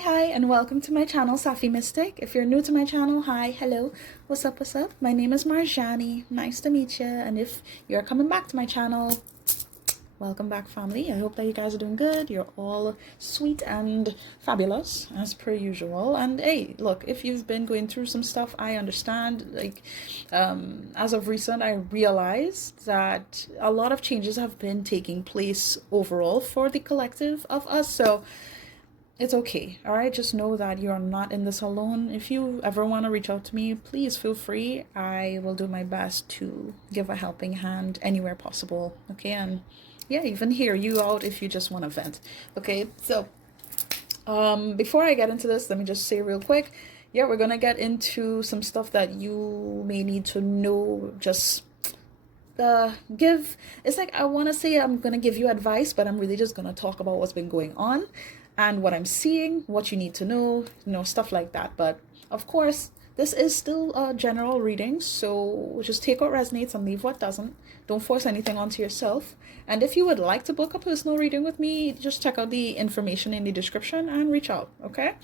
Hi, and welcome to my channel, Safi Mystic. If you're new to my channel, hi, hello, what's up, what's up? My name is Marjani, nice to meet you. And if you're coming back to my channel, welcome back, family. I hope that you guys are doing good. You're all sweet and fabulous, as per usual. And hey, look, if you've been going through some stuff, I understand. Like, as of recent, I realized that a lot of changes have been taking place overall for the collective of us. So it's okay, all right? Just know that you're not in this alone. If you ever want to reach out to me, please feel free. I will do my best to give a helping hand anywhere possible, okay? And yeah, even hear you out if you just want to vent, okay? So before I get into this, let me just say real quick, yeah, we're gonna get into some stuff that you may need to know. Just it's like, I want to say I'm gonna give you advice, but I'm really just gonna talk about what's been going on and what I'm seeing, what you need to know, stuff like that. But of course, this is still a general reading, so just take what resonates and leave what doesn't. Don't force anything onto yourself. And if you would like to book a personal reading with me, just check out the information in the description and reach out, okay?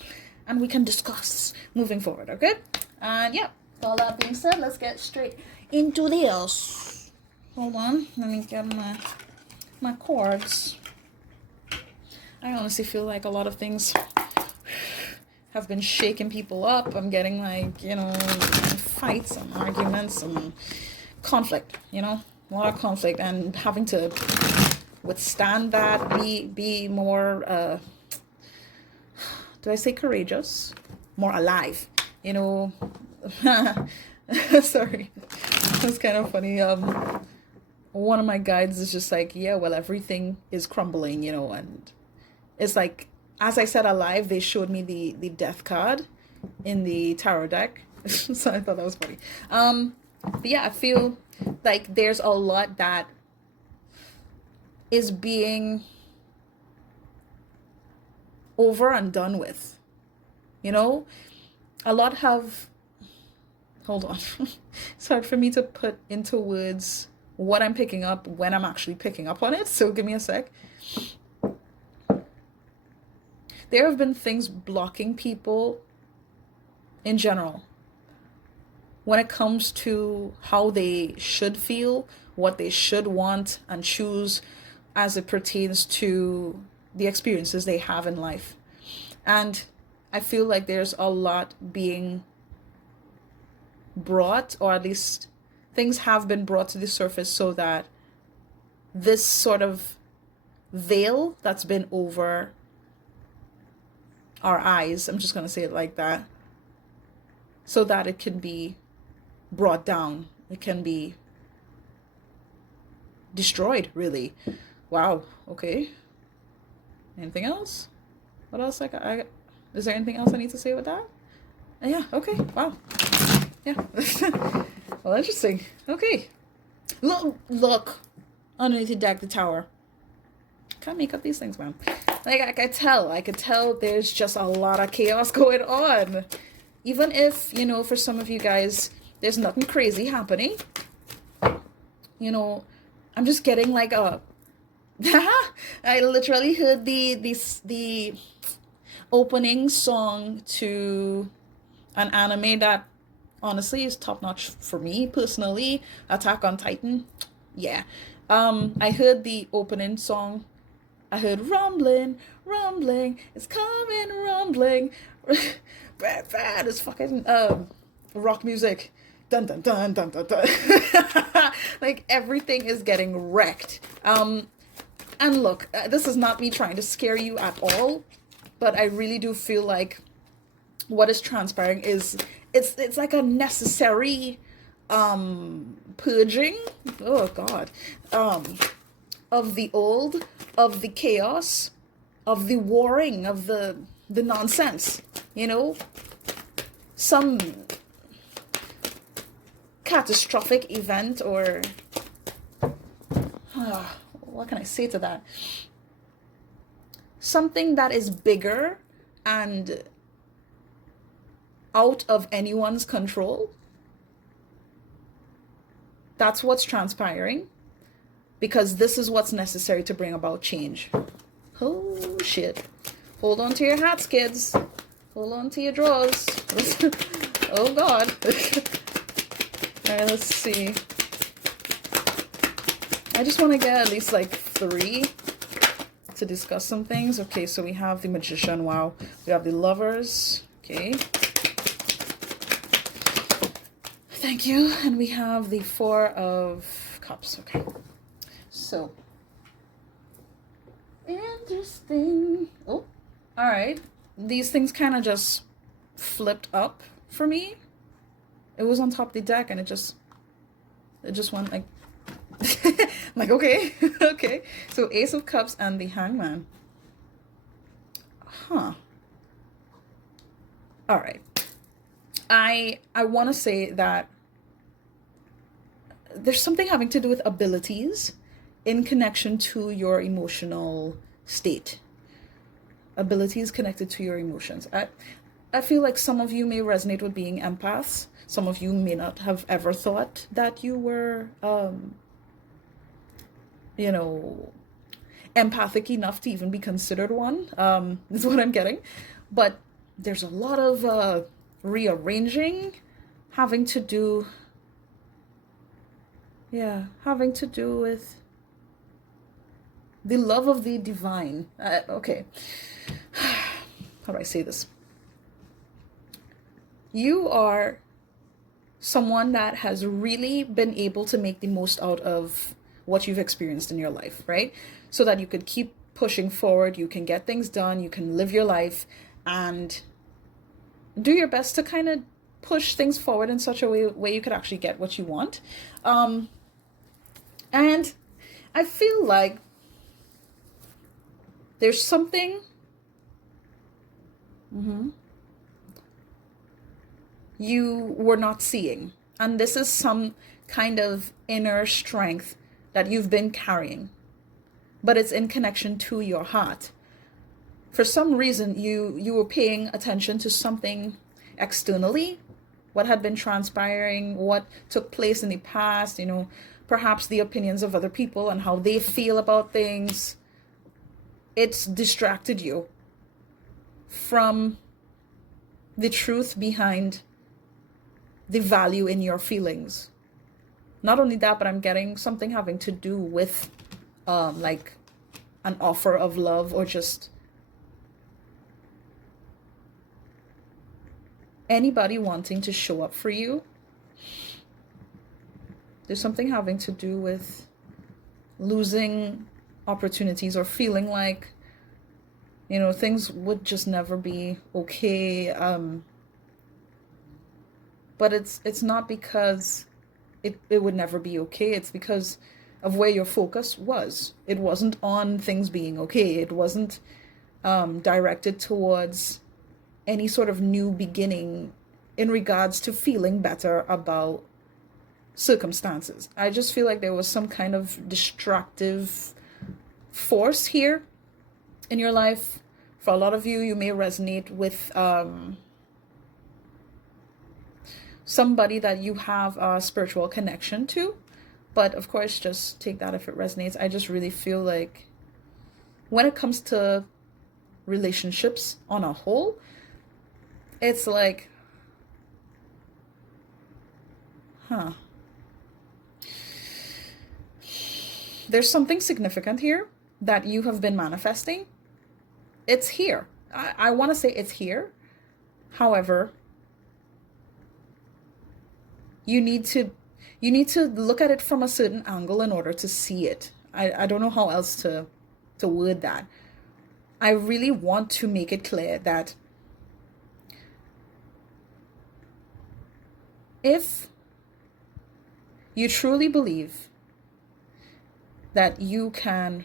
And we can discuss moving forward, okay? And yeah, all that being said, let's get straight into this. Hold on, let me get my cords. I honestly feel like a lot of things have been shaking people up. I'm getting fights and arguments and conflict, a lot of conflict, and having to withstand that, be more, do I say courageous? More alive, Sorry, it's kind of funny. One of my guides is just like, yeah, well, everything is crumbling, and it's like, as I said alive, they showed me the death card in the tarot deck. So I thought that was funny. But yeah, I feel like there's a lot that is being over and done with. A lot have, hold on. It's hard for me to put into words what I'm picking up when I'm actually picking up on it. So give me a sec. There have been things blocking people in general when it comes to how they should feel, what they should want and choose as it pertains to the experiences they have in life. And I feel like there's a lot being brought, or at least things have been brought to the surface, so that this sort of veil that's been over our eyes, I'm just going to say it like that, so that it can be brought down, it can be destroyed, really. Wow, okay. Anything else? What else? Is there anything else I need to say with that? Yeah, okay, wow. Yeah. Well, interesting. Okay. Look. Underneath the deck, the tower. Can't make up these things, man. Like, I could tell there's just a lot of chaos going on. Even if, for some of you guys, there's nothing crazy happening. I'm just getting like a... I literally heard the opening song to an anime that honestly is top notch for me personally, Attack on Titan. Yeah. I heard the opening song. I heard rumbling, it's coming, rumbling. Bad as fucking rock music. Dun dun dun dun dun dun. Like, everything is getting wrecked. And look, this is not me trying to scare you at all, but I really do feel like what is transpiring is it's like a necessary purging. Oh God. Of the old, of the chaos, of the warring, of the nonsense, some catastrophic event, or what can I say to that? Something that is bigger and out of anyone's control. That's what's transpiring. Because this is what's necessary to bring about change. Oh, shit. Hold on to your hats, kids. Hold on to your drawers. Oh, God. All right, let's see. I just want to get at least like 3 to discuss some things. Okay, so we have the Magician. Wow. We have the Lovers. Okay. Thank you. And we have the 4 of Cups. Okay. So. Interesting. Oh, all right. These things kind of just flipped up for me. It was on top of the deck and it just went like, like, okay, okay. So Ace of Cups and the Hangman. Huh. All right. I want to say that there's something having to do with abilities in connection to your emotional state. Abilities connected to your emotions. I feel like some of you may resonate with being empaths. Some of you may not have ever thought that you were, you know, empathic enough to even be considered one, is what I'm getting. But there's a lot of rearranging having to do with the love of the divine. Okay. How do I say this? You are someone that has really been able to make the most out of what you've experienced in your life, right? So that you could keep pushing forward, you can get things done, you can live your life and do your best to kind of push things forward in such a way you could actually get what you want. And I feel like there's something you were not seeing. And this is some kind of inner strength that you've been carrying, but it's in connection to your heart. For some reason, you were paying attention to something externally, what had been transpiring, what took place in the past, perhaps the opinions of other people and how they feel about things. It's distracted you from the truth behind the value in your feelings. Not only that, but I'm getting something having to do with like an offer of love or just anybody wanting to show up for you. There's something having to do with losing opportunities or feeling like, things would just never be okay. But it's not because it would never be okay. It's because of where your focus was. It wasn't on things being okay. It wasn't directed towards any sort of new beginning in regards to feeling better about circumstances. I just feel like there was some kind of destructive force here in your life. For a lot of you, you may resonate with somebody that you have a spiritual connection to. But of course, just take that if it resonates. I just really feel like when it comes to relationships on a whole, it's like, there's something significant here that you have been manifesting. It's here. I want to say it's here. However, you need to look at it from a certain angle in order to see it. I don't know how else to word that. I really want to make it clear that if you truly believe that you can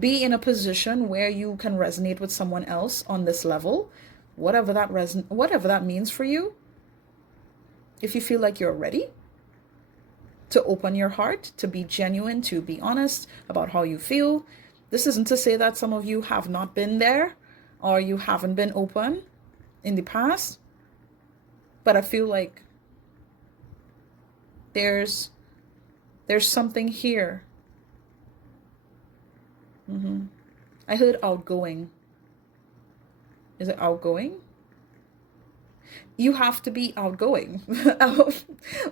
be in a position where you can resonate with someone else on this level, whatever that means for you, if you feel like you're ready to open your heart, to be genuine, to be honest about how you feel. This isn't to say that some of you have not been there or you haven't been open in the past, but I feel like there's something here. I heard outgoing. Is it outgoing? You have to be outgoing.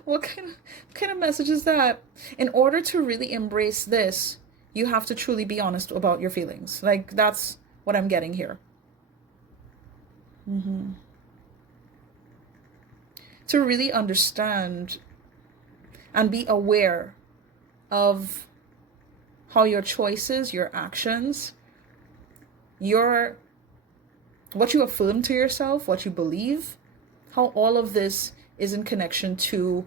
What kind of message is that? In order to really embrace this, you have to truly be honest about your feelings. Like, that's what I'm getting here. To really understand and be aware of how your choices, your actions, your what you affirm to yourself, what you believe, how all of this is in connection to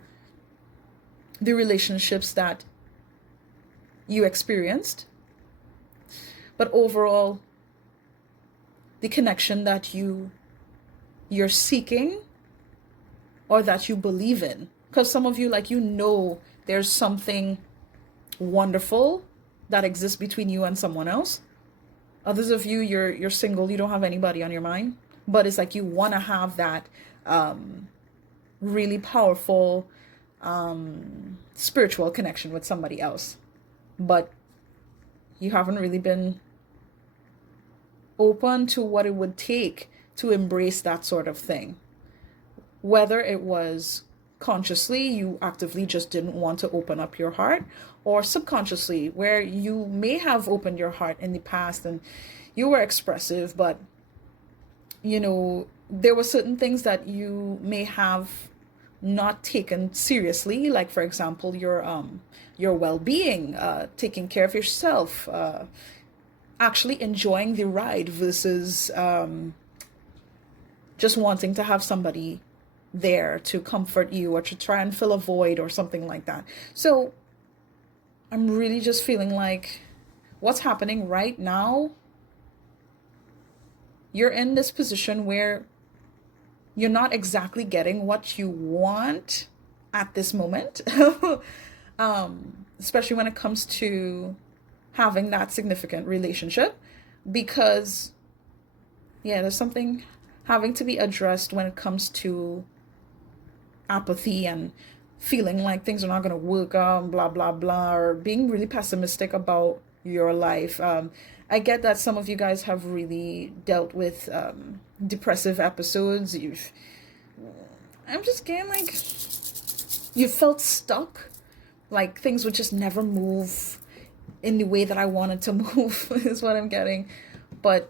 the relationships that you experienced, but overall the connection that you're seeking or that you believe in. Because some of you, like, there's something wonderful that exists between you and someone else. Others of you, you're single, you don't have anybody on your mind, but it's like you want to have that really powerful spiritual connection with somebody else, but you haven't really been open to what it would take to embrace that sort of thing. Whether it was consciously, you actively just didn't want to open up your heart, or subconsciously, where you may have opened your heart in the past and you were expressive, but there were certain things that you may have not taken seriously, like, for example, your well-being, taking care of yourself, actually enjoying the ride versus just wanting to have somebody there to comfort you or to try and fill a void or something like that. So I'm really just feeling like what's happening right now, you're in this position where you're not exactly getting what you want at this moment, especially when it comes to having that significant relationship, because, yeah, there's something having to be addressed when it comes to apathy and feeling like things are not going to work out, blah, blah, blah, or being really pessimistic about your life. I get that some of you guys have really dealt with depressive episodes. I'm just getting like, you felt stuck, like things would just never move in the way that I wanted to move, is what I'm getting. But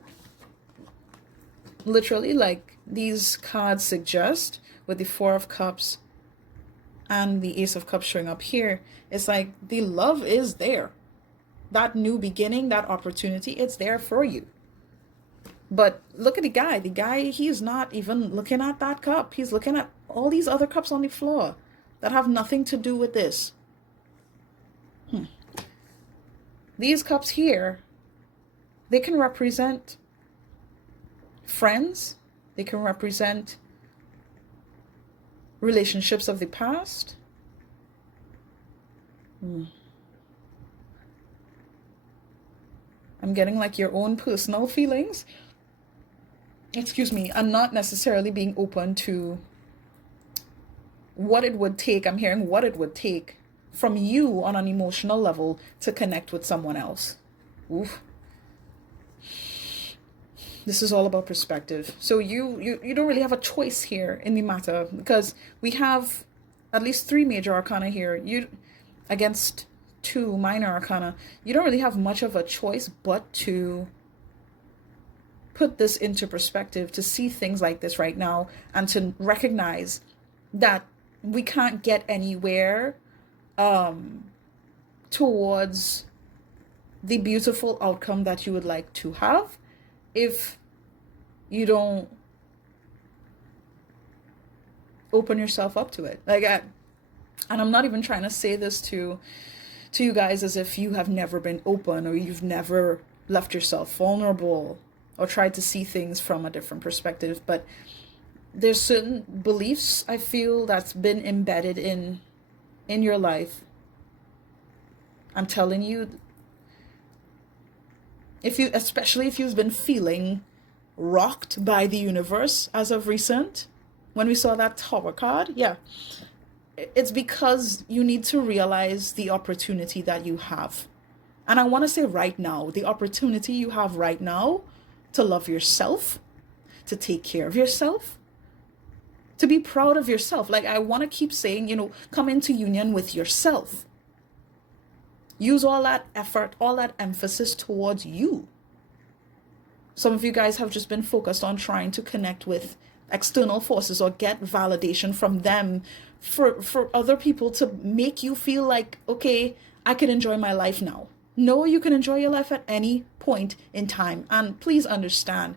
literally, like these cards suggest, with the Four of Cups and the Ace of Cups showing up here, it's like the love is there. That new beginning, that opportunity, it's there for you. But look at the guy. The guy, he's not even looking at that cup. He's looking at all these other cups on the floor that have nothing to do with this. These cups here, they can represent friends. They can represent relationships of the past. I'm getting like your own personal feelings. Excuse me. And not necessarily being open to what it would take. I'm hearing what it would take from you on an emotional level to connect with someone else. Oof. This is all about perspective. So you don't really have a choice here in the matter, because we have at least 3 major arcana here. You against 2 minor arcana. You don't really have much of a choice but to put this into perspective, to see things like this right now, and to recognize that we can't get anywhere towards the beautiful outcome that you would like to have if you don't open yourself up to it. And I'm not even trying to say this to you guys as if you have never been open, or you've never left yourself vulnerable or tried to see things from a different perspective, but there's certain beliefs I feel that's been embedded in your life. I'm telling you, especially if you've been feeling rocked by the universe as of recent, when we saw that Tower card, yeah, it's because you need to realize the opportunity that you have. And I want to say right now, the opportunity you have right now to love yourself, to take care of yourself, to be proud of yourself. Like, I want to keep saying, come into union with yourself. Use all that effort, all that emphasis towards you. Some of you guys have just been focused on trying to connect with external forces or get validation from them for other people to make you feel like, okay, I can enjoy my life now. No, you can enjoy your life at any point in time. And please understand,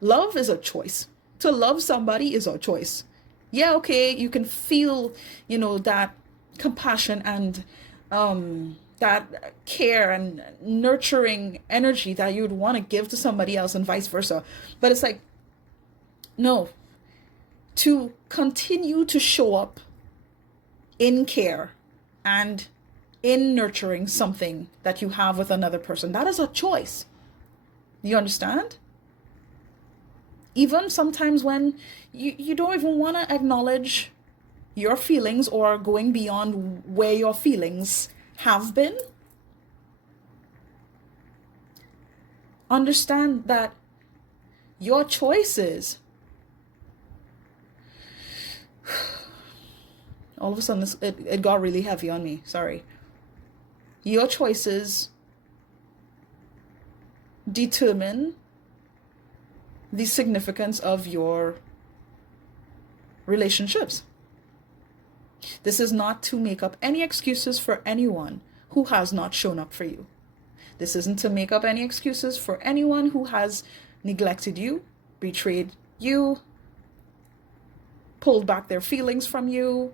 love is a choice. To love somebody is a choice. Yeah, okay, you can feel, that compassion and that care and nurturing energy that you would want to give to somebody else and vice versa. But it's like, no, to continue to show up in care and in nurturing something that you have with another person, that is a choice. You understand? Even sometimes when you don't even want to acknowledge your feelings or going beyond where your feelings have been, understand that your choices, all of a sudden it got really heavy on me, sorry. Your choices determine the significance of your relationships. This is not to make up any excuses for anyone who has not shown up for you. This isn't to make up any excuses for anyone who has neglected you, betrayed you, pulled back their feelings from you,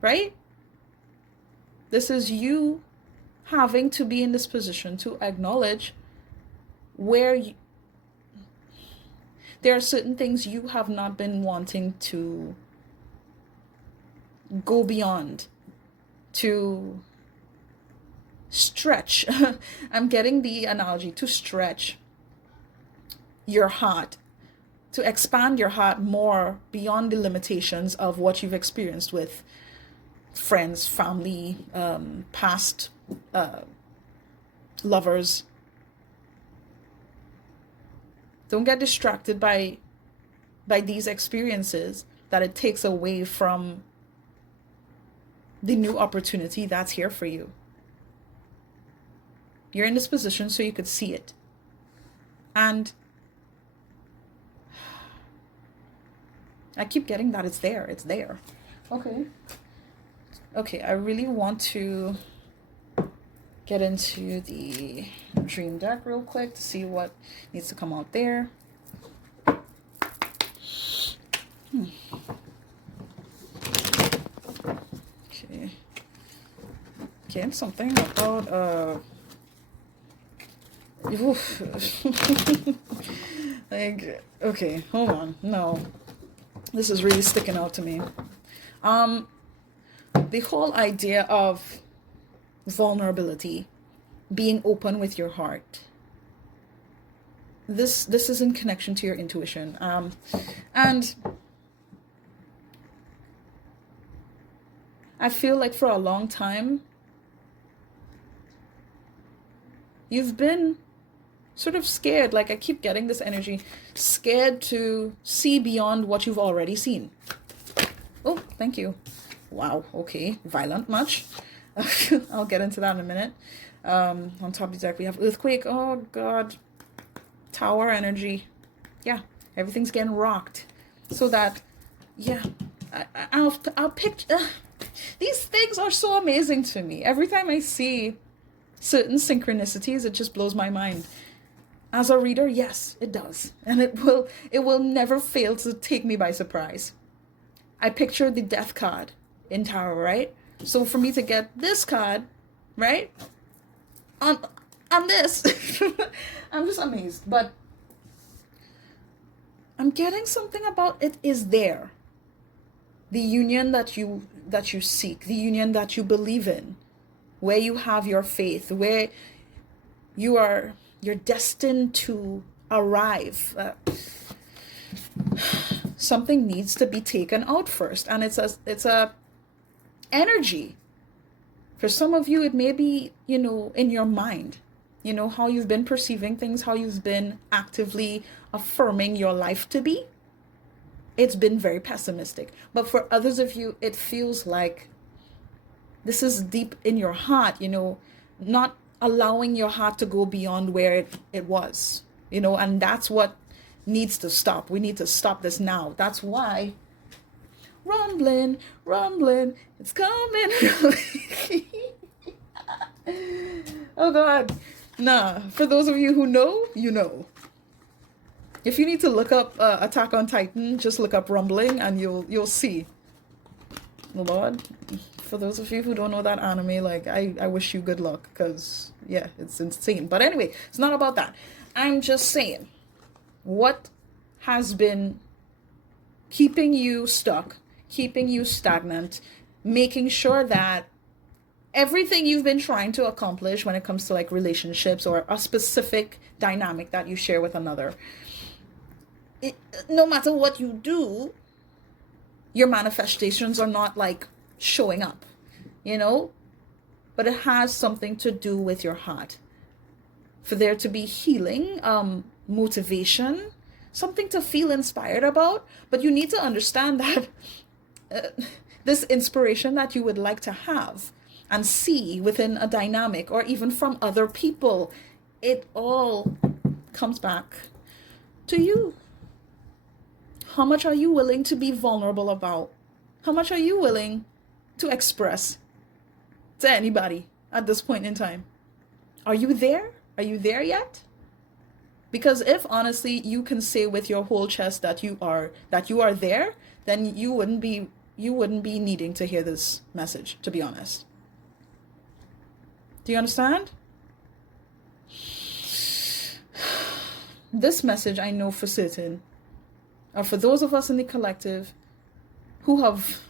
right? This is you having to be in this position to acknowledge where there are certain things you have not been wanting to go beyond, to stretch. I'm getting the analogy, to stretch your heart, to expand your heart more beyond the limitations of what you've experienced with friends, family, past lovers. Don't get distracted by these experiences that it takes away from the new opportunity that's here for you. You're in this position so you could see it. And I keep getting that it's there. It's there. Okay, I really want to get into the dream deck real quick to see what needs to come out there. Okay, something about like, okay, hold on. No, this is really sticking out to me. The whole idea of vulnerability, being open with your heart. This is in connection to your intuition. And I feel like for a long time, you've been sort of scared. Like, I keep getting this energy, scared to see beyond what you've already seen. Oh, thank you. Wow, okay, violent much. I'll get into that in a minute. On top of the deck, we have earthquake. Oh, God. Tower energy. Yeah, everything's getting rocked. So that, yeah, I'll pick... these things are so amazing to me. Every time I see certain synchronicities, it just blows my mind. As a reader, yes, it does. And it will never fail to take me by surprise. I picture the death card in tarot, right? So for me to get this card, right, on this, I'm just amazed. But I'm getting something about it is there. The union that you seek, the union that you believe in, where you have your faith, where you're destined to arrive. Something needs to be taken out first, and it's a energy For some of you, it may be, in your mind, how you've been perceiving things, how you've been actively affirming your life to be. It's been very pessimistic. But for others of you, it feels like this is deep in your heart, not allowing your heart to go beyond where it was, and that's what needs to stop. We need to stop this now. That's why rumbling, it's coming. Oh God. Nah, for those of you who know, you know. If you need to look up Attack on Titan, just look up rumbling and you'll see. Lord, for those of you who don't know that anime, like I wish you good luck, because yeah, it's insane. But anyway, it's not about that. I'm just saying, what has been keeping you stuck, keeping you stagnant, making sure that everything you've been trying to accomplish when it comes to like relationships or a specific dynamic that you share with another, no matter what you do, your manifestations are not like showing up, but it has something to do with your heart. For there to be healing, motivation, something to feel inspired about. But you need to understand that this inspiration that you would like to have and see within a dynamic or even from other people, it all comes back to you. How much are you willing to be vulnerable about? How much are you willing to express to anybody at this point in time? Are you there? Are you there yet? Because if honestly you can say with your whole chest that you are there, then you wouldn't be needing to hear this message, to be honest. Do you understand? This message, I know for certain, or for those of us in the collective who have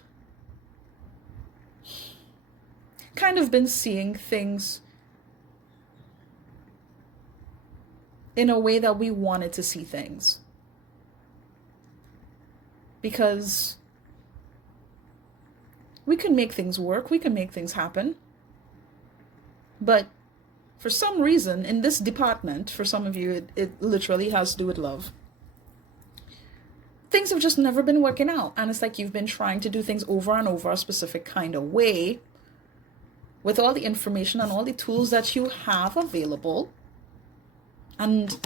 kind of been seeing things in a way that we wanted to see things. Because we can make things work, we can make things happen. But for some reason, in this department, for some of you, it literally has to do with love. Things have just never been working out. And it's like you've been trying to do things over and over a specific kind of way with all the information and all the tools that you have available. And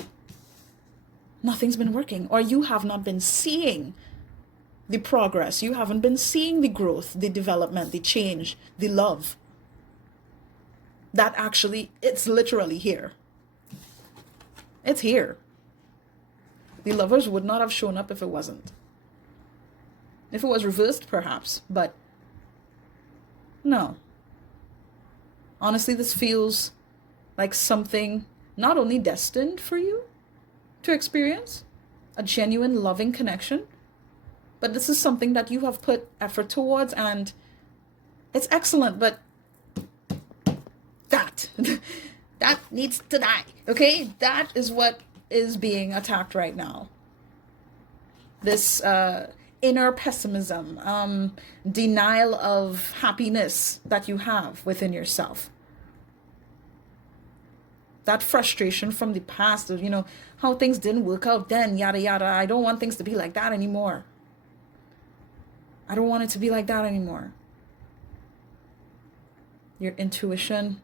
nothing's been working. Or you have not been seeing the progress. You haven't been seeing the growth, the development, the change, the love. That actually, it's literally here. It's here. The lovers would not have shown up if it wasn't. If it was reversed, perhaps, but no. Honestly, this feels like something not only destined for you to experience, a genuine loving connection, but this is something that you have put effort towards, and it's excellent, but that needs to die, okay? That is what is being attacked right now. This inner pessimism, denial of happiness that you have within yourself. That frustration from the past of, how things didn't work out then, yada, yada. I don't want things to be like that anymore. I don't want it to be like that anymore. Your intuition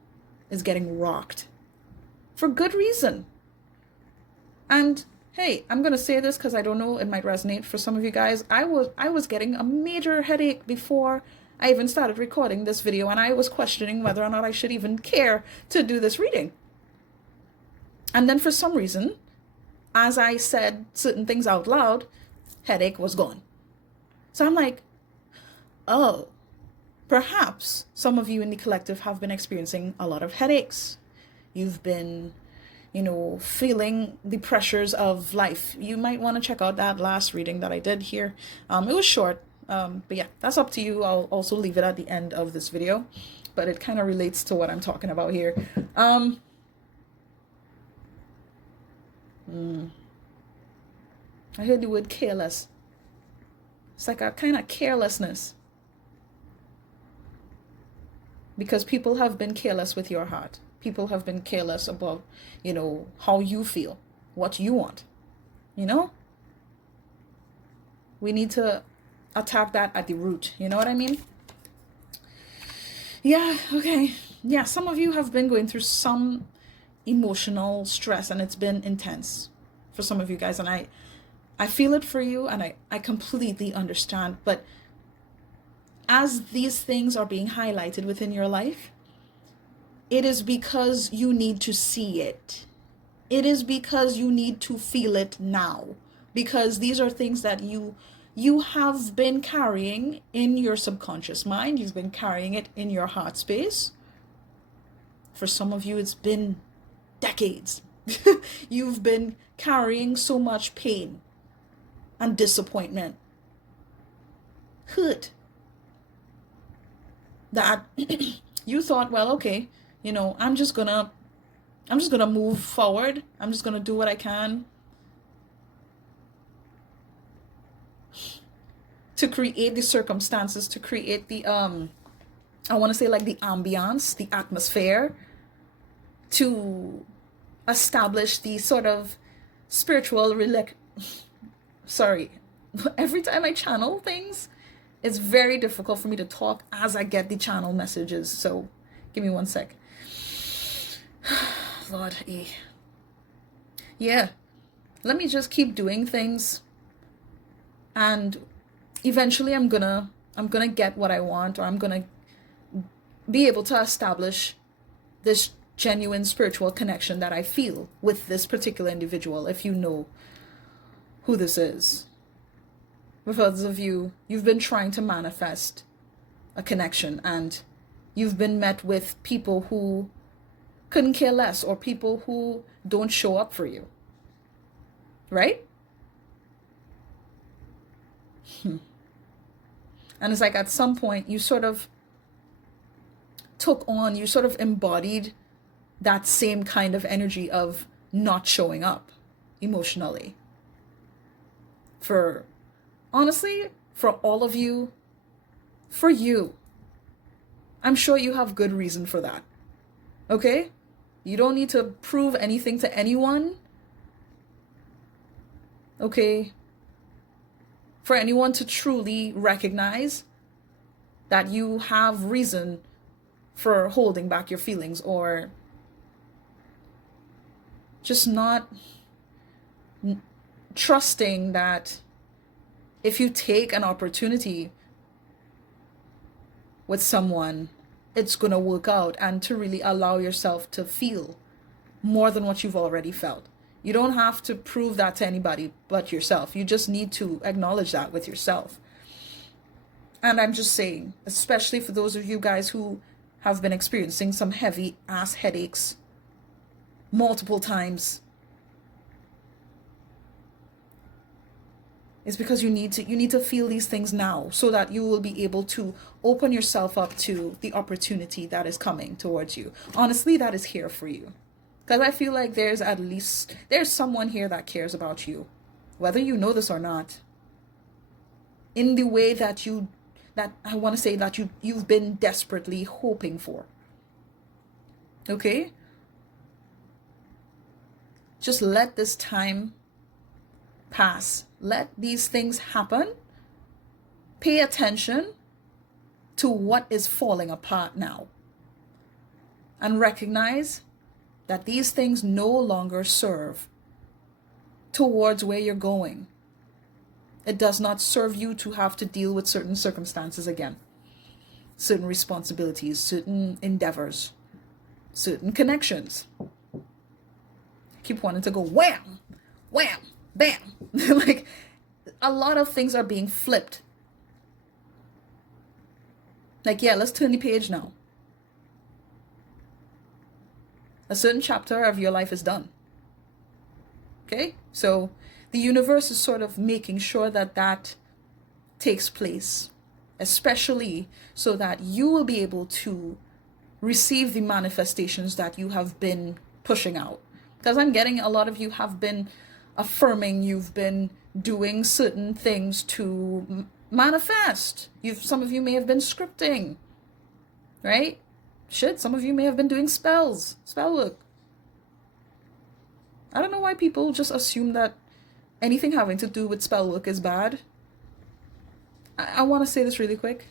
is getting rocked for good reason. And hey, I'm going to say this because I don't know, it might resonate for some of you guys. I was getting a major headache before I even started recording this video, and I was questioning whether or not I should even care to do this reading. And then for some reason, as I said certain things out loud, headache was gone. So I'm like, oh, perhaps some of you in the collective have been experiencing a lot of headaches. You've been, feeling the pressures of life. You might want to check out that last reading that I did here. It was short, but yeah, that's up to you. I'll also leave it at the end of this video, but it kind of relates to what I'm talking about here. I heard the word careless. It's like a kind of carelessness. because people have been careless with your heart. People have been careless about, how you feel, what you want. We need to attack that at the root. You know what I mean? Yeah, okay. Yeah, some of you have been going through some emotional stress, and it's been intense for some of you guys, and I feel it for you, and I completely understand. But as these things are being highlighted within your life, it is because you need to see it. It is because you need to feel it now. Because these are things that you have been carrying in your subconscious mind. You've been carrying it in your heart space. For some of you, it's been decades. You've been carrying so much pain and disappointment, hurt, that you thought, well, okay, I'm just gonna move forward. I'm just gonna do what I can to create the circumstances, to create the I want to say like the ambiance, the atmosphere, to establish the sort of spiritual sorry. Every time I channel things, it's very difficult for me to talk as I get the channel messages. So give me one sec. Lord, yeah, let me just keep doing things, and eventually I'm gonna get what I want, or I'm gonna be able to establish this genuine spiritual connection that I feel with this particular individual. If you know who this is, with others of you, you've been trying to manifest a connection, and you've been met with people who couldn't care less, or people who don't show up for you, right? And it's like at some point you sort of embodied that same kind of energy of not showing up emotionally. Honestly, for all of you, for you, I'm sure you have good reason for that. Okay? You don't need to prove anything to anyone. Okay? For anyone to truly recognize that you have reason for holding back your feelings, or just not trusting that if you take an opportunity with someone, it's going to work out, and to really allow yourself to feel more than what you've already felt. You don't have to prove that to anybody but yourself. You just need to acknowledge that with yourself. And I'm just saying, especially for those of you guys who have been experiencing some heavy ass headaches multiple times, it's because you need to feel these things now, so that you will be able to open yourself up to the opportunity that is coming towards you. Honestly, that is here for you. Because I feel like there's someone here that cares about you, whether you know this or not, in the way that I want to say that you've been desperately hoping for. Okay? Just let this time pass. Let these things happen. Pay attention to what is falling apart now, and recognize that these things no longer serve towards where you're going. It does not serve you to have to deal with certain circumstances again, certain responsibilities, certain endeavors, certain connections. I keep wanting to go wham, wham, bam. Like, a lot of things are being flipped. Like, yeah, let's turn the page now. A certain chapter of your life is done. Okay? So the universe is sort of making sure that takes place, especially so that you will be able to receive the manifestations that you have been pushing out. Because I'm getting a lot of you have been affirming, you've been doing certain things to manifest. Some of you may have been scripting, right? Shit, some of you may have been doing spell work. I don't know why people just assume that anything having to do with spell work is bad. I want to say this really quick.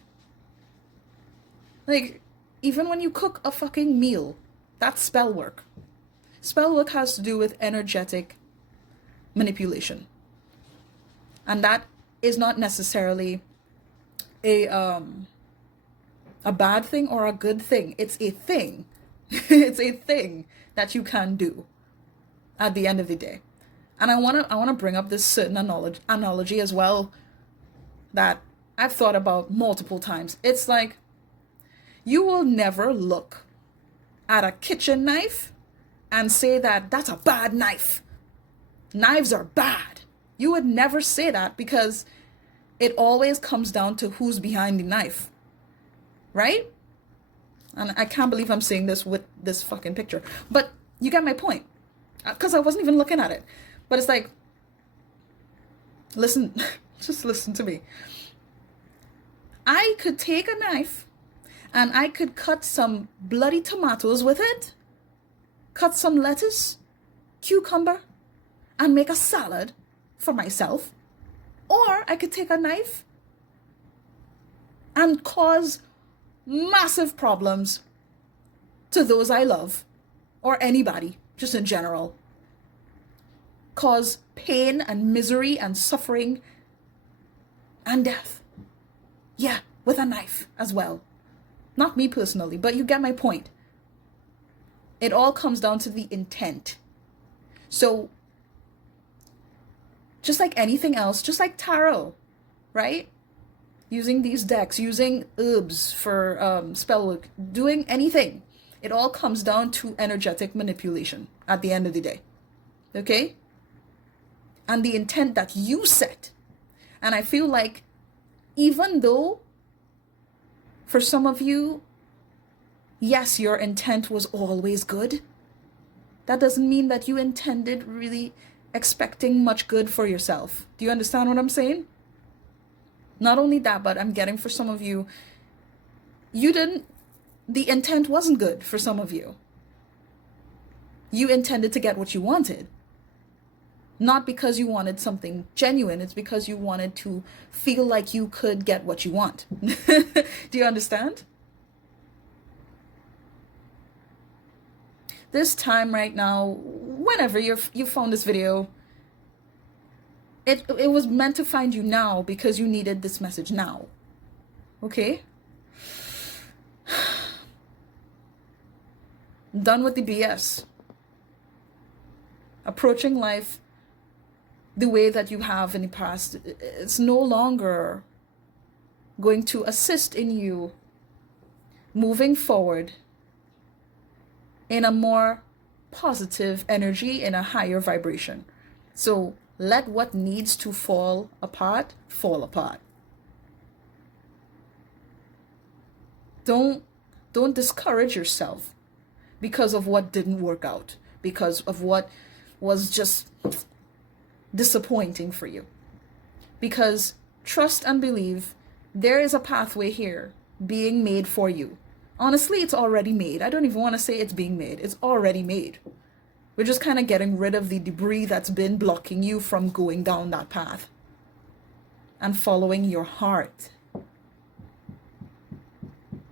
Like, even when you cook a fucking meal, that's spell work. Spell work has to do with energetic manipulation. And that is not necessarily a bad thing or a good thing. It's a thing. It's a thing that you can do at the end of the day. And I wanna bring up this certain analogy as well that I've thought about multiple times. It's like, you will never look at a kitchen knife and say that that's a bad knife. Knives are bad. You would never say that, because it always comes down to who's behind the knife, right? And I can't believe I'm saying this with this fucking picture, but you get my point, because I wasn't even looking at it. But it's like, listen, just listen to me. I could take a knife and I could cut some bloody tomatoes with it, cut some lettuce, cucumber, and make a salad for myself. Or I could take a knife and cause massive problems to those I love, or anybody, just in general. Cause pain and misery and suffering and death. Yeah, with a knife as well. Not me personally, but you get my point. It all comes down to the intent. So, just like anything else, just like tarot, right? Using these decks, using herbs for spell work, doing anything. It all comes down to energetic manipulation at the end of the day. Okay? And the intent that you set. And I feel like, even though for some of you, yes, your intent was always good, that doesn't mean that you intended really expecting much good for yourself. Do you understand what I'm saying? Not only that, but I'm getting for some of you, the intent wasn't good for some of you. You intended to get what you wanted. Not because you wanted something genuine, it's because you wanted to feel like you could get what you want. Do you understand? This time right now, whenever you found this video, it was meant to find you now, because you needed this message now. Okay? Done with the BS. Approaching life the way that you have in the past, it's no longer going to assist in you moving forward in a more positive energy, in a higher vibration. So let what needs to fall apart, fall apart. Don't discourage yourself because of what didn't work out, because of what was just disappointing for you. Because trust and believe, there is a pathway here being made for you. Honestly, it's already made. I don't even want to say it's being made. It's already made. We're just kind of getting rid of the debris that's been blocking you from going down that path and following your heart.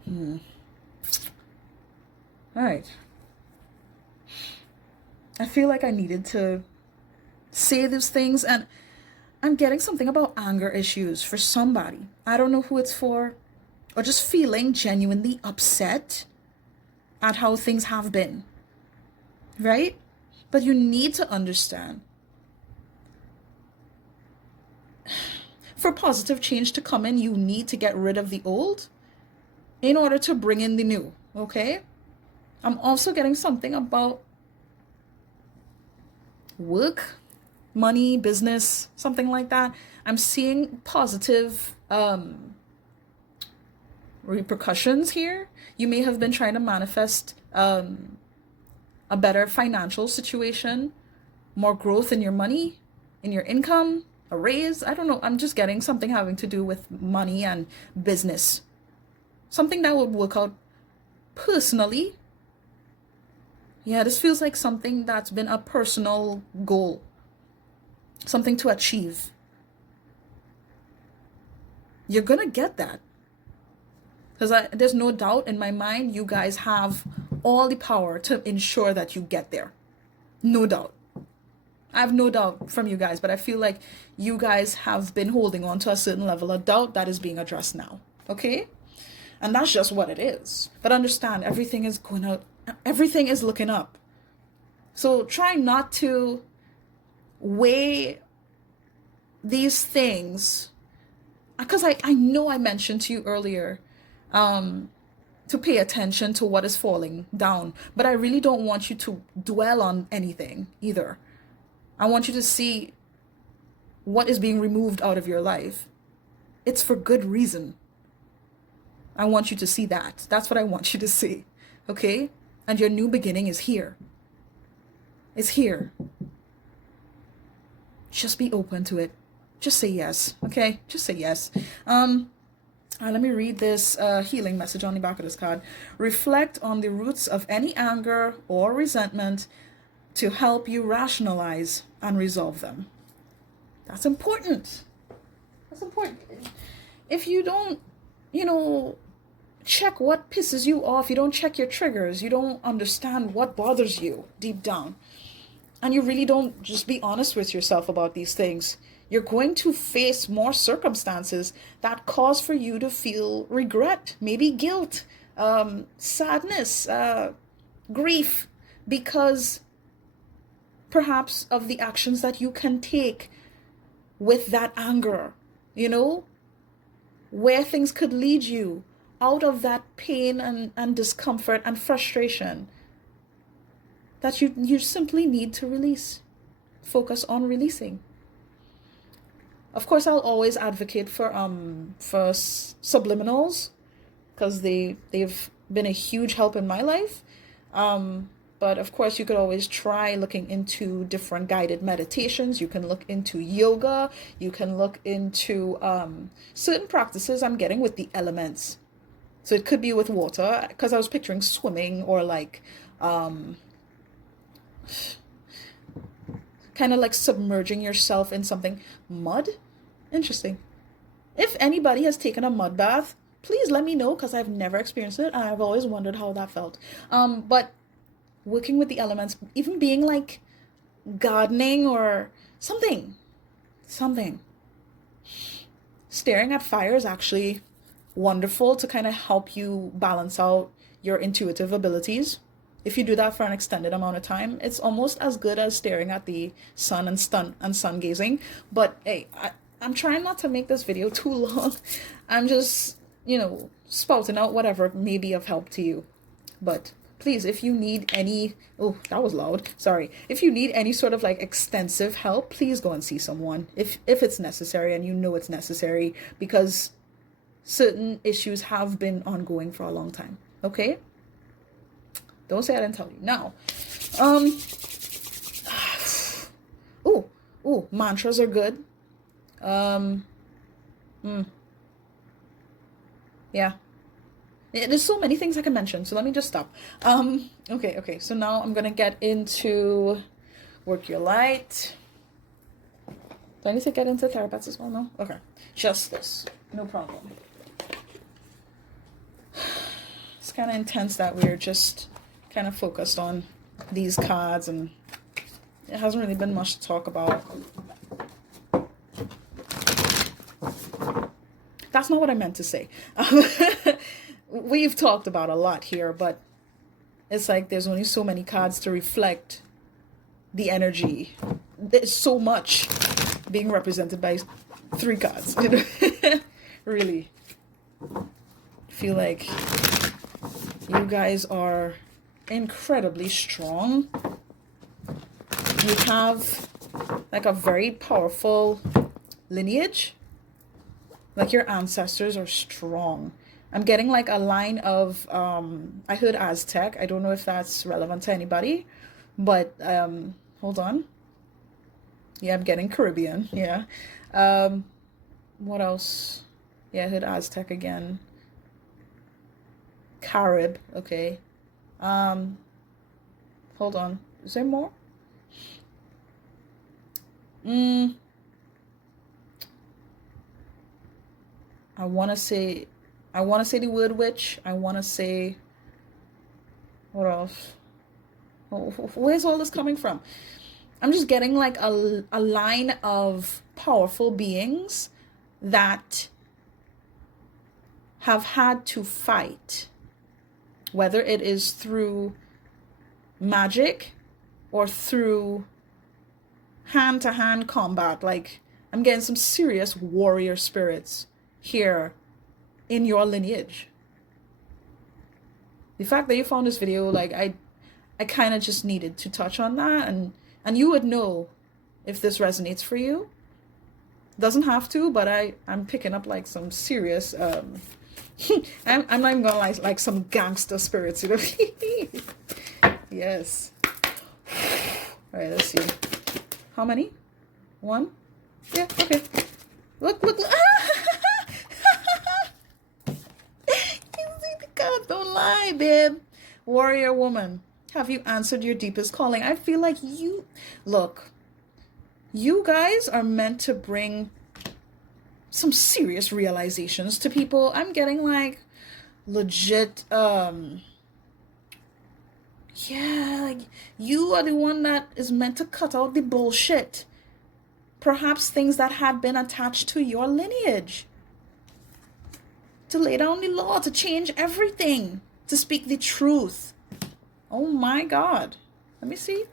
All right. I feel like I needed to say these things, and I'm getting something about anger issues for somebody. I don't know who it's for, or just feeling genuinely upset at how things have been, right? But you need to understand, for positive change to come in, you need to get rid of the old in order to bring in the new, okay? I'm also getting something about work, money, business, something like that. I'm seeing positive repercussions here. You may have been trying to manifest a better financial situation, more growth in your money, in your income, a raise. I don't know. I'm just getting something having to do with money and business. Something that would work out personally, yeah, this feels like something that's been a personal goal, something to achieve. You're gonna get that. Because there's no doubt in my mind, you guys have all the power to ensure that you get there. No doubt. I have no doubt from you guys, but I feel like you guys have been holding on to a certain level of doubt that is being addressed now. Okay? And that's just what it is. But understand, everything is looking up. So try not to weigh these things, because I know I mentioned to you earlier to pay attention to what is falling down, but I really don't want you to dwell on anything either. I want you to see what is being removed out of your life. It's for good reason. I want you to see that. That's what I want you to see. Okay? And your new beginning is here. It's here. Just be open to it. Just say yes. Okay? Just say yes. Let me read this healing message on the back of this card. Reflect on the roots of any anger or resentment to help you rationalize and resolve them. That's important. That's important. If you don't, check what pisses you off, you don't check your triggers, you don't understand what bothers you deep down, and you really don't just be honest with yourself about these things, you're going to face more circumstances that cause for you to feel regret, maybe guilt, sadness, grief, because perhaps of the actions that you can take with that anger, where things could lead you out of that pain and discomfort and frustration that you simply need to release. Focus on releasing. Of course, I'll always advocate for subliminals, because they've been a huge help in my life. But of course, you could always try looking into different guided meditations. You can look into yoga. You can look into certain practices I'm getting with the elements. So it could be with water, because I was picturing swimming, or like kind of like submerging yourself in something. Mud? Interesting. If anybody has taken a mud bath, please let me know, because I've never experienced it. I've always wondered how that felt. But working with the elements, even being like gardening or something. Staring at fire is actually wonderful to kind of help you balance out your intuitive abilities. If you do that for an extended amount of time, it's almost as good as staring at the sun and sun gazing. But hey, I'm trying not to make this video too long. I'm just, spouting out whatever may be of help to you. But please, if you need any, oh, that was loud. Sorry. If you need any sort of like extensive help, please go and see someone if it's necessary, and it's necessary, because certain issues have been ongoing for a long time. Okay? Don't say I didn't tell you. Now, mantras are good. Yeah. There's so many things I can mention, so let me just stop. Okay. So now I'm gonna get into work your light. Do I need to get into therapists as well? No? Okay. Just this. No problem. It's kind of intense that we're just kind of focused on these cards, and it hasn't really been much to talk about. That's not what I meant to say. We've talked about a lot here, but it's like there's only so many cards to reflect the energy. There's so much being represented by 3 cards. Really. I feel like you guys are incredibly strong. You have like a very powerful lineage. Like your ancestors are strong. I'm getting like a line of, I heard Aztec. I don't know if that's relevant to anybody, but hold on. Yeah, I'm getting Caribbean. Yeah. What else? Yeah, I heard Aztec again. Carib. Okay. Hold on. Is there more? I want to say the word witch. I want to say, what else? Where's all this coming from? I'm just getting like a line of powerful beings that have had to fight, whether it is through magic or through hand-to-hand combat. Like, I'm getting some serious warrior spirits here in your lineage. The fact that you found this video, like, I kind of just needed to touch on that, and you would know if this resonates for you. Doesn't have to, but I'm picking up like some serious I'm not even gonna like some gangster spirits, you know. Yes. All right, let's see. How many? One? Yeah, okay. Look. You see the cards don't lie, babe. Warrior woman, have you answered your deepest calling? I feel like you guys are meant to bring some serious realizations to people. I'm getting like legit like you are the one that is meant to cut out the bullshit. Perhaps things that had been attached to your lineage. To lay down the law, to change everything, to speak the truth. Oh my God. Let me see.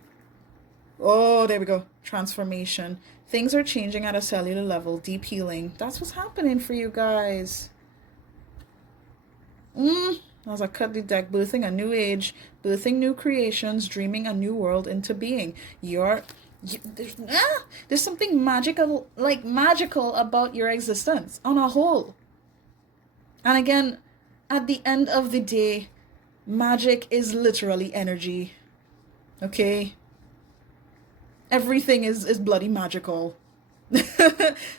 Oh, there we go. Transformation. Things are changing at a cellular level. Deep healing. That's what's happening for you guys. As I cut the deck, birthing a new age, birthing new creations, dreaming a new world into being. There's something magical about your existence on a whole. And again, at the end of the day, magic is literally energy. Okay? Everything is bloody magical.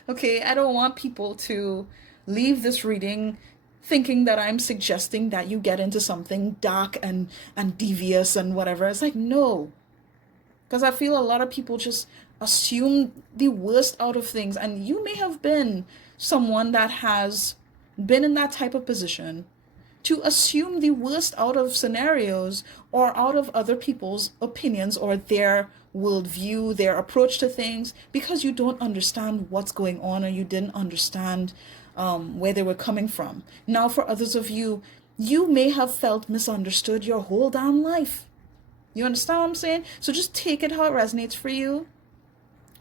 Okay, I don't want people to leave this reading thinking that I'm suggesting that you get into something dark and devious and whatever. It's like, no. Because I feel a lot of people just assume the worst out of things. And you may have been someone that has been in that type of position to assume the worst out of scenarios or out of other people's opinions or their worldview, their approach to things, because you don't understand what's going on or you didn't understand where they were coming from. Now, for others of you, you may have felt misunderstood your whole damn life. You understand what I'm saying? So just take it how it resonates for you.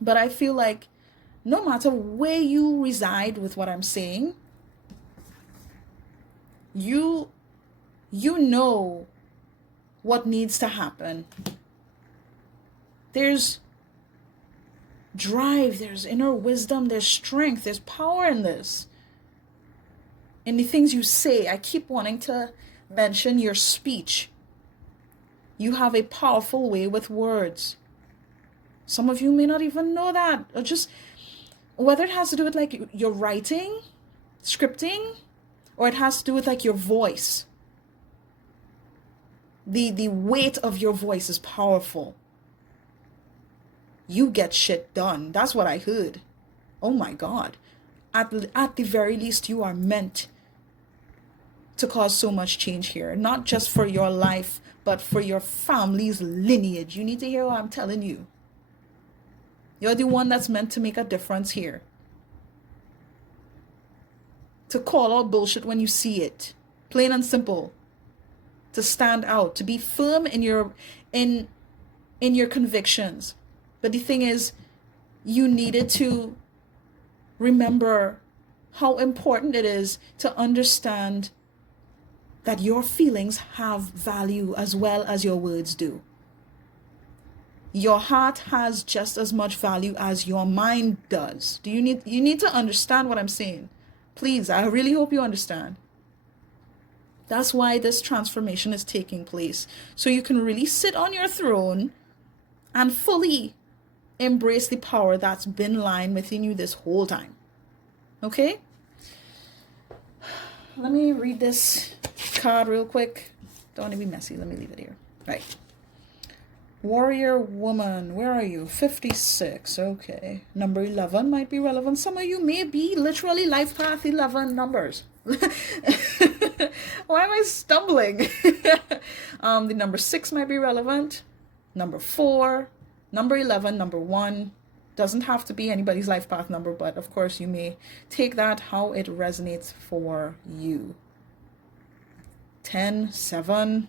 But I feel like no matter where you reside with what I'm saying, you know what needs to happen. There's drive, there's inner wisdom, there's strength, there's power in this. In the things you say, I keep wanting to mention your speech. You have a powerful way with words. Some of you may not even know that. Or just, whether it has to do with like your writing, scripting, or it has to do with like your voice. The weight of your voice is powerful. You get shit done. That's what I heard. Oh my God. At the very least, you are meant to cause so much change here. Not just for your life, but for your family's lineage. You need to hear what I'm telling you. You're the one that's meant to make a difference here. To call out bullshit when you see it. Plain and simple. To stand out. To be firm in your convictions. But the thing is, you needed to remember how important it is to understand that your feelings have value as well as your words do. Your heart has just as much value as your mind does. You need to understand what I'm saying. Please, I really hope you understand. That's why this transformation is taking place. So you can really sit on your throne and fully embrace the power that's been lying within you this whole time. Okay? Let me read this card real quick. Don't want to be messy. Let me leave it here. Right. Warrior woman, where are you? 56. Okay. Number 11 might be relevant. Some of you may be literally life path 11 numbers. Why am I stumbling? The number 6 might be relevant. Number 4, number 11, number 1. Doesn't have to be anybody's life path number, but of course you may take that how it resonates for you. 10, 7,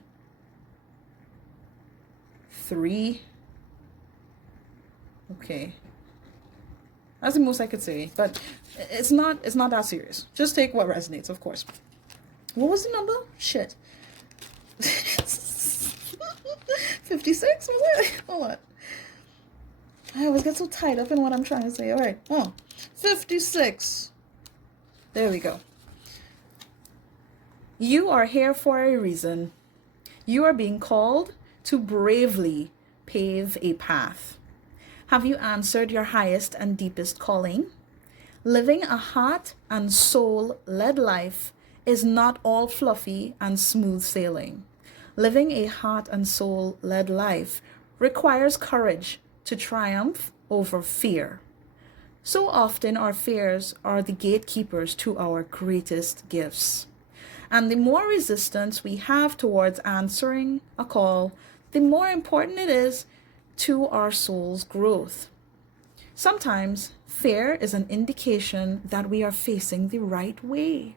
3. Okay. That's the most I could say, but it's not that serious. Just take what resonates, of course. What was the number? Shit. 56? Was it? Hold on. I always get so tied up in what I'm trying to say. All right. Oh, 56. There we go. You are here for a reason. You are being called to bravely pave a path. Have you answered your highest and deepest calling? Living a heart and soul-led life is not all fluffy and smooth sailing. Living a heart and soul-led life requires courage to triumph over fear. So often our fears are the gatekeepers to our greatest gifts. And the more resistance we have towards answering a call, the more important it is to our soul's growth. Sometimes fear is an indication that we are facing the right way.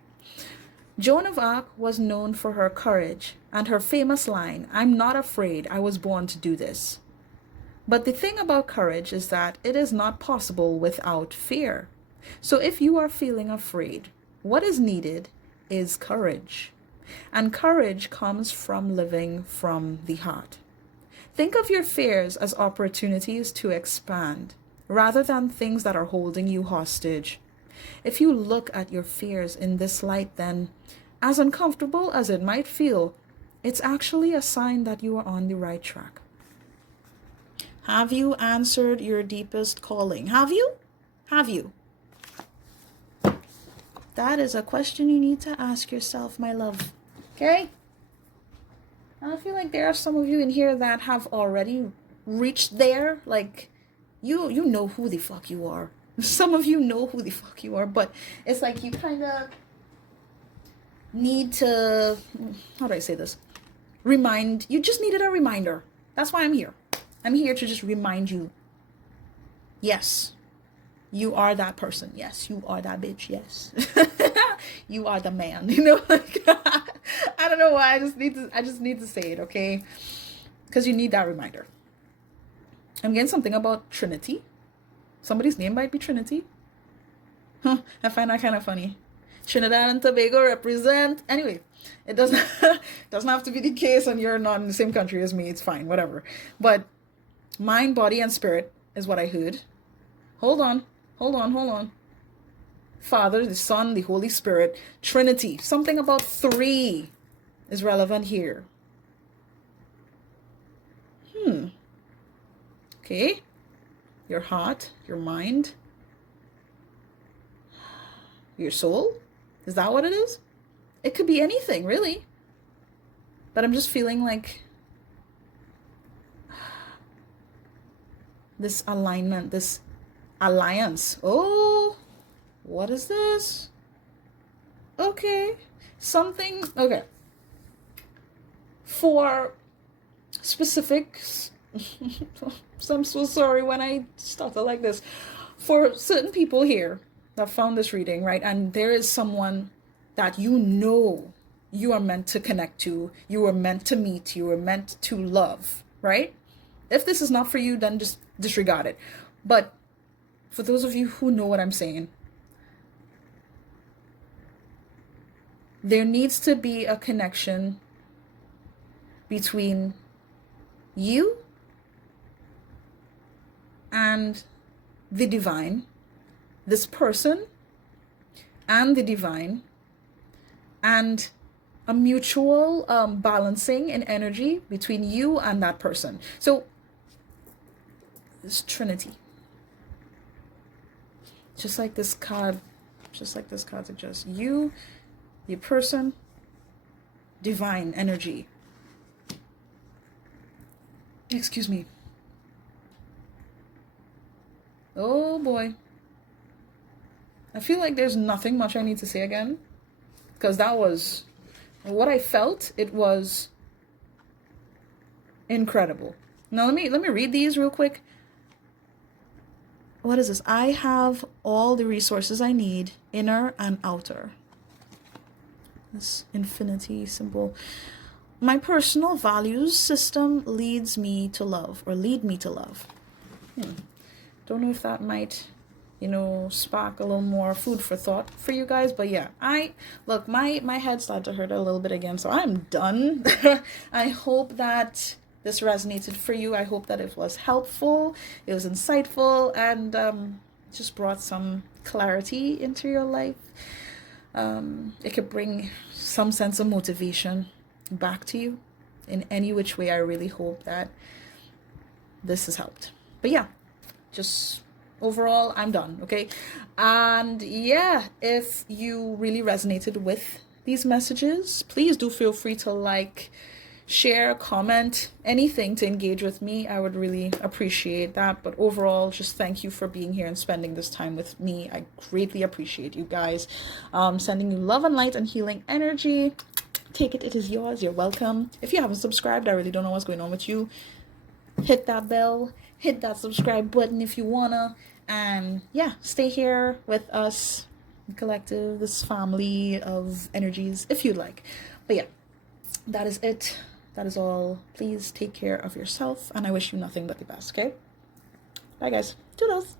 Joan of Arc was known for her courage and her famous line, "I'm not afraid, I was born to do this." But the thing about courage is that it is not possible without fear. So if you are feeling afraid, what is needed is courage. And courage comes from living from the heart. Think of your fears as opportunities to expand, rather than things that are holding you hostage. If you look at your fears in this light, then, as uncomfortable as it might feel, it's actually a sign that you are on the right track. Have you answered your deepest calling? Have you? Have you? That is a question you need to ask yourself, my love. Okay? And I feel like there are some of you in here that have already reached there. Like, you know who the fuck you are. Some of you know who the fuck you are, but it's like you kind of need to, how do I say this? You just needed a reminder. That's why I'm here. I'm here to just remind you. Yes, you are that person. Yes, you are that bitch. Yes. You are the man. You know, like, I don't know why. I just need to say it, okay? Because you need that reminder. I'm getting something about Trinity. Somebody's name might be Trinity. I find that kind of funny. Trinidad and Tobago represent. Anyway, it doesn't have to be the case, and you're not in the same country as me. It's fine, whatever. But mind, body, and spirit is what I heard. Hold on. Father, the Son, the Holy Spirit, Trinity. Something about 3 is relevant here. Okay. Your heart, your mind, your soul. Is that what it is? It could be anything, really. But I'm just feeling like this alignment, this alliance. Oh, what is this? Okay. Something, okay. For specifics, so I'm so sorry when I started like this. For certain people here that found this reading, right, and there is someone that you are meant to connect to, you are meant to meet, you are meant to love, right? If this is not for you, then just disregard it. But for those of you who know what I'm saying, there needs to be a connection between you and the divine, this person and the divine, and a mutual balancing in energy between you and that person. So this Trinity, just like this card suggests, you, the person, divine energy. Excuse me. Oh boy. I feel like there's nothing much I need to say again, because that was what I felt. It was incredible. Now let me read these real quick. What is this? I have all the resources I need, inner and outer. This infinity symbol. My personal values system leads me to love, or lead me to love. Don't know if that might, spark a little more food for thought for you guys. But yeah, my head started to hurt a little bit again, so I'm done. I hope that this resonated for you. I hope that it was helpful, it was insightful, and just brought some clarity into your life. It could bring some sense of motivation back to you in any which way. I really hope that this has helped. But yeah, just overall, I'm done, okay? And yeah, if you really resonated with these messages, please do feel free to like, share, comment, anything to engage with me. I would really appreciate that. But overall, just thank you for being here and spending this time with me. I greatly appreciate you guys. Sending you love and light and healing energy. Take it, it is yours. You're welcome. If you haven't subscribed, I really don't know what's going on with you. Hit that bell, hit that subscribe button if you wanna, and yeah, stay here with us, the collective, this family of energies, if you'd like. But yeah, that is it. That is all. Please take care of yourself, and I wish you nothing but the best, okay? Bye guys. Toodles.